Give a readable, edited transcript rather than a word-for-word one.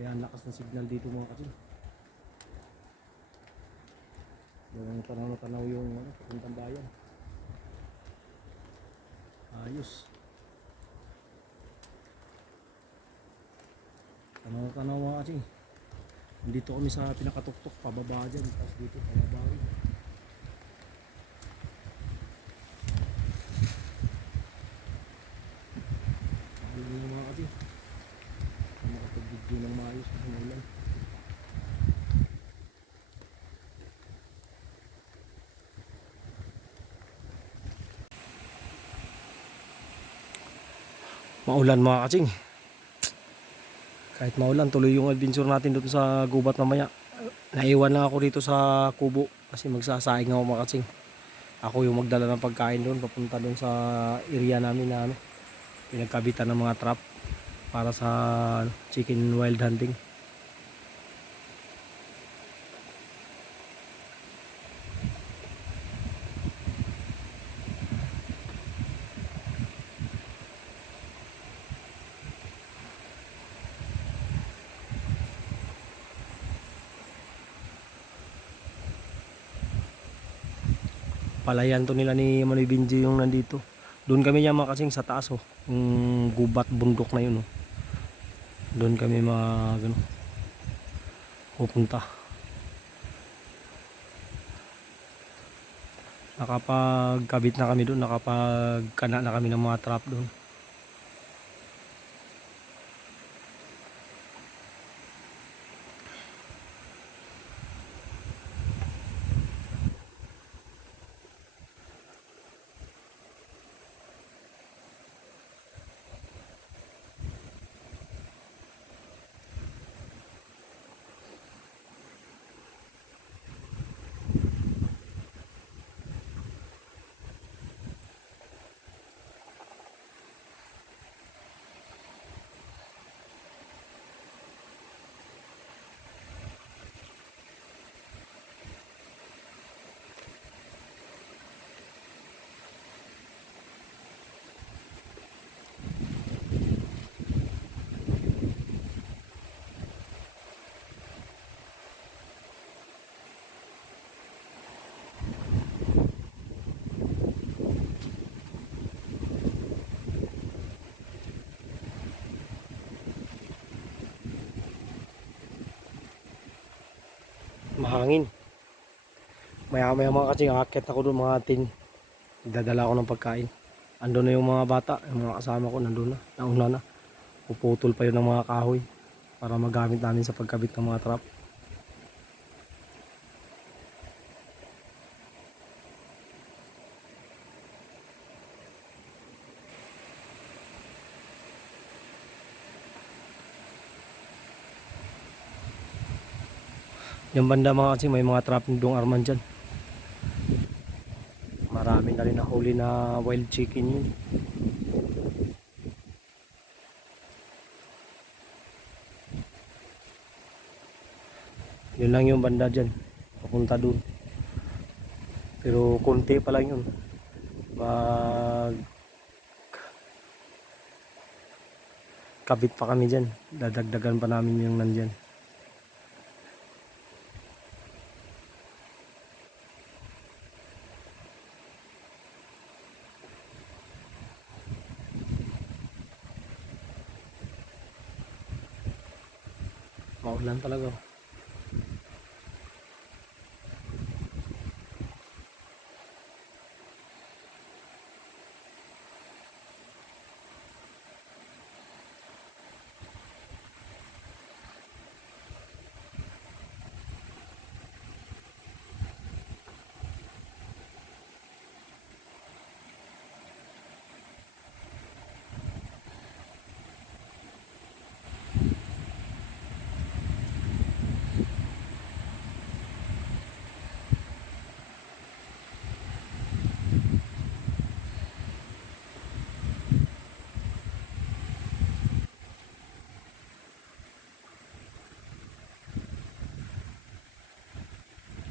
Kaya ang lakas ng signal dito mga kasin. Yung tanaw-tanaw yung papuntang bayan. Ayos. Tanaw-tanaw mga kasin. Dito kami sa pinakatuktok, pababa dyan. Tapos dito pababa rin. Ayun nga mga kasin. Makapag-video ng maayos ng ulan. Maulan mga katsing. Kahit maulan, tuloy yung adventure natin doon sa gubat mamaya. Naiwan na ako dito sa kubo kasi magsasaing ako mga katsing. Ako yung magdala ng pagkain doon, papunta doon sa area namin na pinagkabitan ng mga trap para sa chicken wild hunting. Palayan to nila ni Manoy Benji yung nandito. Doon kami niya mga kasing sa taas yung gubat bundok na yun Doon kami pupunta. Nakapagkabit na kami doon, nakapagkana na kami ng mga trap doon. Mahangin. Maya mga kasing akit ako doon mga tin. Dadala ako ng pagkain. Andun na yung mga bata, yung mga kasama ko nandun na. Nauna na. Puputol pa yun ng mga kahoy para magamit namin sa pagkabit ng mga trap. Yung banda mga kasi may mga trap ng Dong Arman dyan. Marami na rin nahuli na wild chicken yun. Yun lang yung banda dyan. Papunta dun. Pero konti pa lang yun. Kabit pa kami dyan. Dadagdagan pa namin yung nandyan. Maulan talaga.